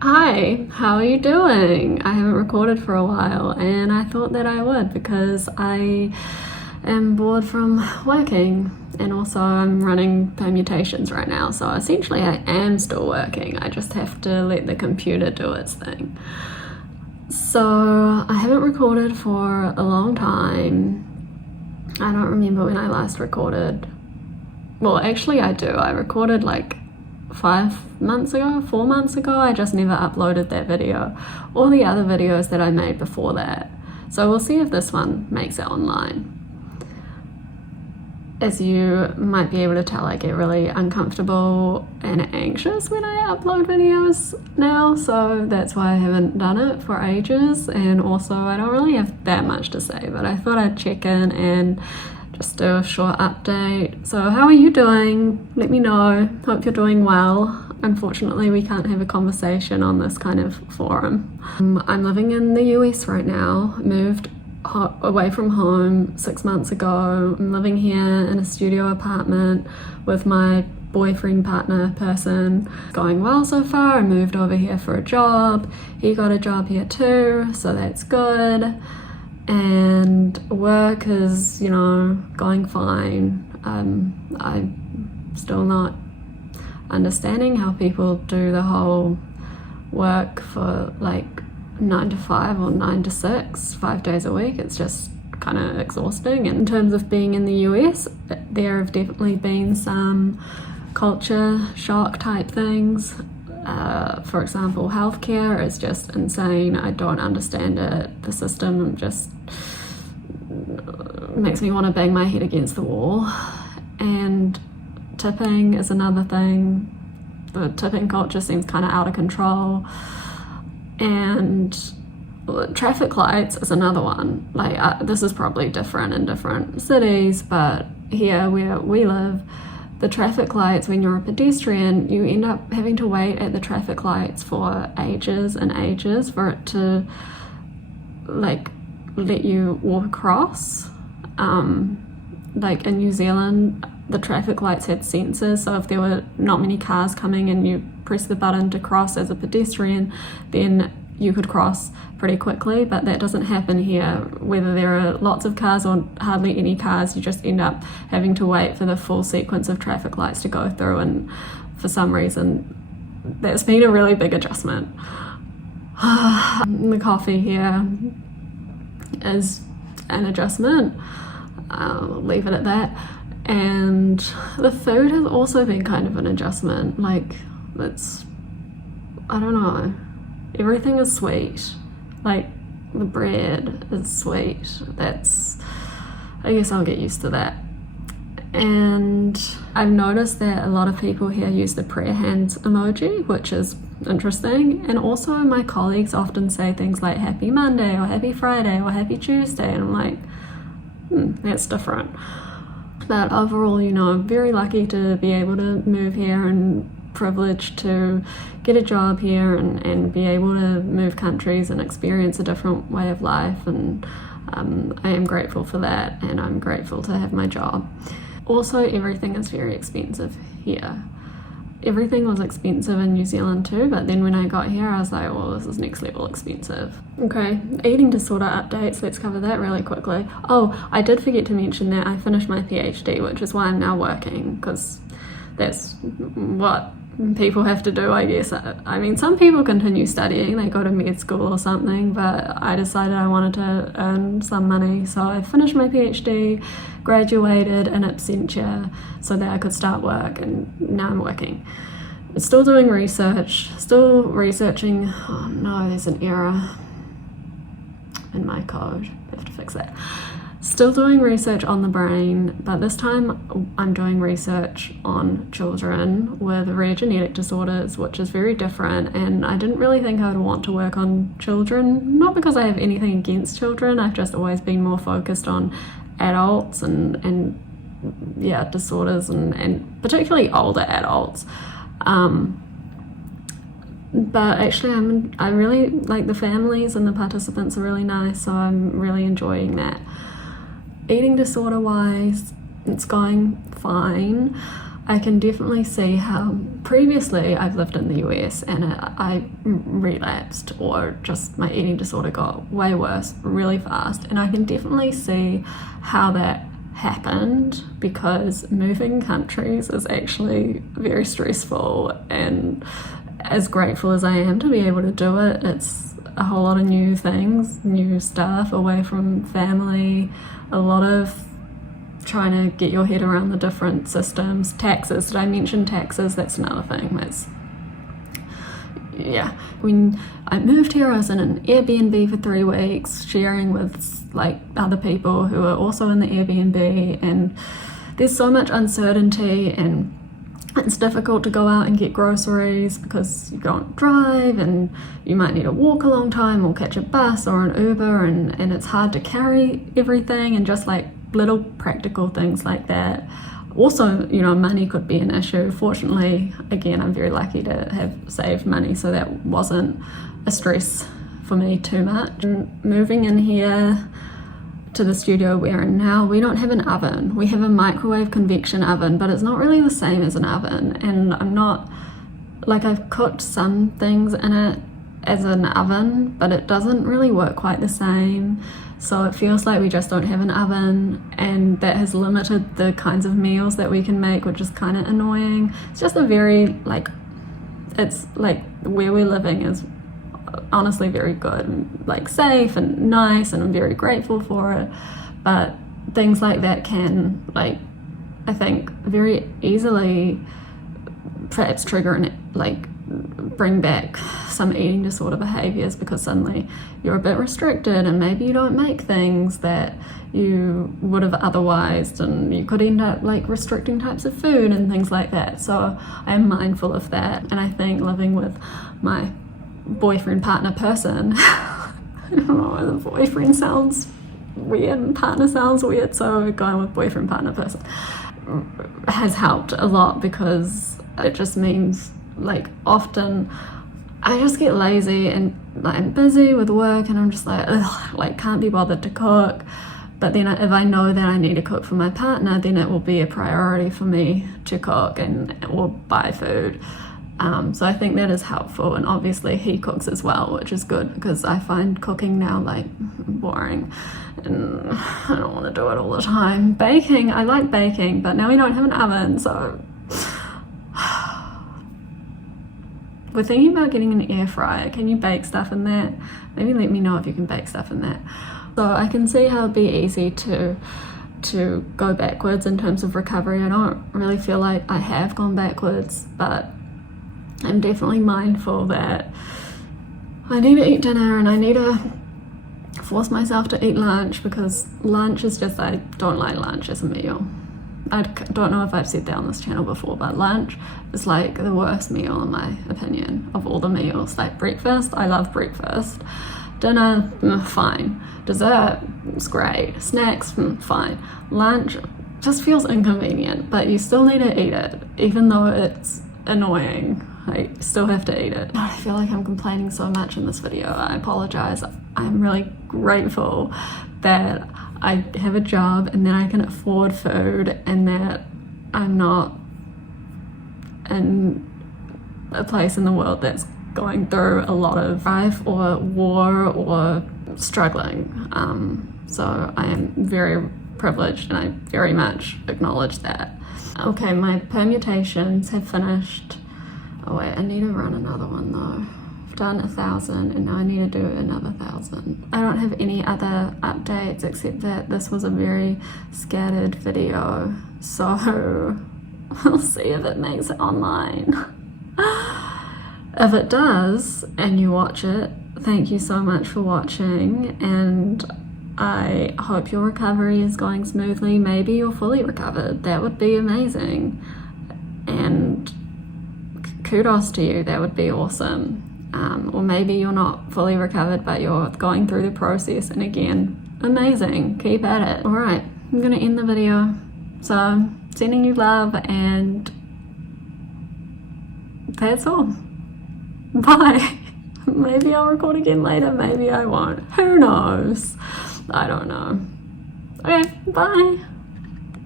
Hi, how are you doing? I haven't recorded for a while and I thought that I would because I am bored from working and also I'm running permutations right now. So essentially I am still working. I just have to let the computer do its thing. So I haven't recorded for a long time. I don't remember when I last recorded. Well, actually I do. I recorded like 5 months ago, 4 months ago. I just never uploaded that video or the other videos that I made before that. So we'll see if this one makes it online. As you might be able to tell, I get really uncomfortable and anxious when I upload videos now, so that's why I haven't done it for ages, and also I don't really have that much to say, but I thought I'd check in and just do a short update. So how are you doing? Let me know. Hope you're doing well. Unfortunately, we can't have a conversation on this kind of forum. I'm living in the US right now. Moved away from home 6 months ago. I'm living here in a studio apartment with my boyfriend, partner, person. It's going well so far. I moved over here for a job. He got a job here too, so that's good. And work is, going fine. I'm still not understanding how people do the whole work for like 9 to 5 or 9 to 6, 5 days a week. It's just kind of exhausting. In terms of being in the US, there have definitely been some culture shock type things. For example, healthcare is just insane. I don't understand it. The system just makes me want to bang my head against the wall. And tipping is another thing. The tipping culture seems kind of out of control. And traffic lights is another one. This is probably different in different cities, but here where we live, the traffic lights, when you're a pedestrian, you end up having to wait at the traffic lights for ages and ages for it to let you walk across. In New Zealand, the traffic lights had sensors, so if there were not many cars coming and you press the button to cross as a pedestrian, then you could cross pretty quickly, but that doesn't happen here. Whether there are lots of cars or hardly any cars, you just end up having to wait for the full sequence of traffic lights to go through, and for some reason that's been a really big adjustment. The coffee here is an adjustment. I'll leave it at that. And the food has also been kind of an adjustment. I don't know, everything is sweet. The bread is sweet. I guess I'll get used to that. And I've noticed that a lot of people here use the prayer hands emoji, which is interesting. And also my colleagues often say things like Happy Monday or Happy Friday or Happy Tuesday, and I'm like, that's different. But overall, very lucky to be able to move here and privileged to get a job here and be able to move countries and experience a different way of life. And I am grateful for that, and I'm grateful to have my job. Also, everything is very expensive here. Everything was expensive in New Zealand too, but then when I got here I was like, well, this is next level expensive. Okay, eating disorder updates, let's cover that really quickly. Oh, I did forget to mention that I finished my PhD, which is why I'm now working, because that's what people have to do, I guess. I mean, some people continue studying, they go to med school or something, but I decided I wanted to earn some money, so I finished my PhD, graduated in absentia so that I could start work, and now I'm working. I'm still doing research, still researching. Oh no, there's an error in my code, I have to fix that. Still doing research on the brain, but this time I'm doing research on children with rare genetic disorders, which is very different, and I didn't really think I would want to work on children, not because I have anything against children. I've just always been more focused on adults and disorders and particularly older adults. But actually I really like the families, and the participants are really nice, so I'm really enjoying that. Eating disorder wise, it's going fine. I can definitely see how previously I've lived in the US and I relapsed, or just my eating disorder got way worse really fast, and I can definitely see how that happened, because moving countries is actually very stressful, and as grateful as I am to be able to do it, it's a whole lot of new things, new stuff, away from family, a lot of trying to get your head around the different systems. Taxes, did I mention taxes? That's another thing. Yeah, when I moved here, I was in an Airbnb for 3 weeks, sharing with like other people who are also in the Airbnb, and there's so much uncertainty, and it's difficult to go out and get groceries because you don't drive, and you might need to walk a long time or catch a bus or an Uber, and it's hard to carry everything, and just like little practical things like that. Also, you know, money could be an issue. Fortunately, again, I'm very lucky to have saved money, so that wasn't a stress for me too much. And moving in here to the studio we're in now, we don't have an oven. We have a microwave convection oven, but it's not really the same as an oven, and I'm not, like, I've cooked some things in it as an oven, but it doesn't really work quite the same. So it feels like we just don't have an oven, and that has limited the kinds of meals that we can make, which is kind of annoying. It's just a very, like, it's like where we're living is honestly very good, and like safe and nice, and I'm very grateful for it. But things like that can, like, I think very easily perhaps trigger and like bring back some eating disorder behaviors, because suddenly you're a bit restricted, and maybe you don't make things that you would have otherwise, and you could end up like restricting types of food and things like that. So I am mindful of that, and I think living with my boyfriend partner person I don't know, the boyfriend sounds weird and partner sounds weird, so going with boyfriend partner person has helped a lot, because it just means, like, often I just get lazy and I'm busy with work, and I'm just like, ugh, like, can't be bothered to cook. But then if I know that I need to cook for my partner, then it will be a priority for me to cook and or buy food. So I think that is helpful, and obviously he cooks as well, which is good, because I find cooking now like boring and I don't want to do it all the time. Baking, I like baking, but now we don't have an oven, so we're thinking about getting an air fryer. Can you bake stuff in that? Maybe let me know if you can bake stuff in that. So I can see how it'd be easy to go backwards in terms of recovery. I don't really feel like I have gone backwards, but I'm definitely mindful that I need to eat dinner, and I need to force myself to eat lunch, because lunch is just, I don't like lunch as a meal. I don't know if I've said that on this channel before, but lunch is like the worst meal in my opinion of all the meals. Like breakfast, I love breakfast. Dinner, fine. Dessert, it's great. Snacks, fine. Lunch just feels inconvenient, but you still need to eat it, even though it's annoying. I still have to eat it. I feel like I'm complaining so much in this video. I apologize. I'm really grateful that I have a job and that I can afford food, and that I'm not in a place in the world that's going through a lot of strife or war or struggling. So I am very privileged, and I very much acknowledge that. Okay, my permutations have finished. Oh wait, I need to run another one though. I've done 1,000 and now I need to do another 1,000. I don't have any other updates except that this was a very scattered video, so we'll see if it makes it online. If it does and you watch it, thank you so much for watching, and I hope your recovery is going smoothly. Maybe you're fully recovered. That would be amazing. And kudos to you, that would be awesome. Or maybe you're not fully recovered, but you're going through the process, and again, amazing, keep at it. All right, I'm gonna end the video. So, sending you love, and that's all. Bye. Maybe I'll record again later, maybe I won't. Who knows? I don't know. Okay, bye.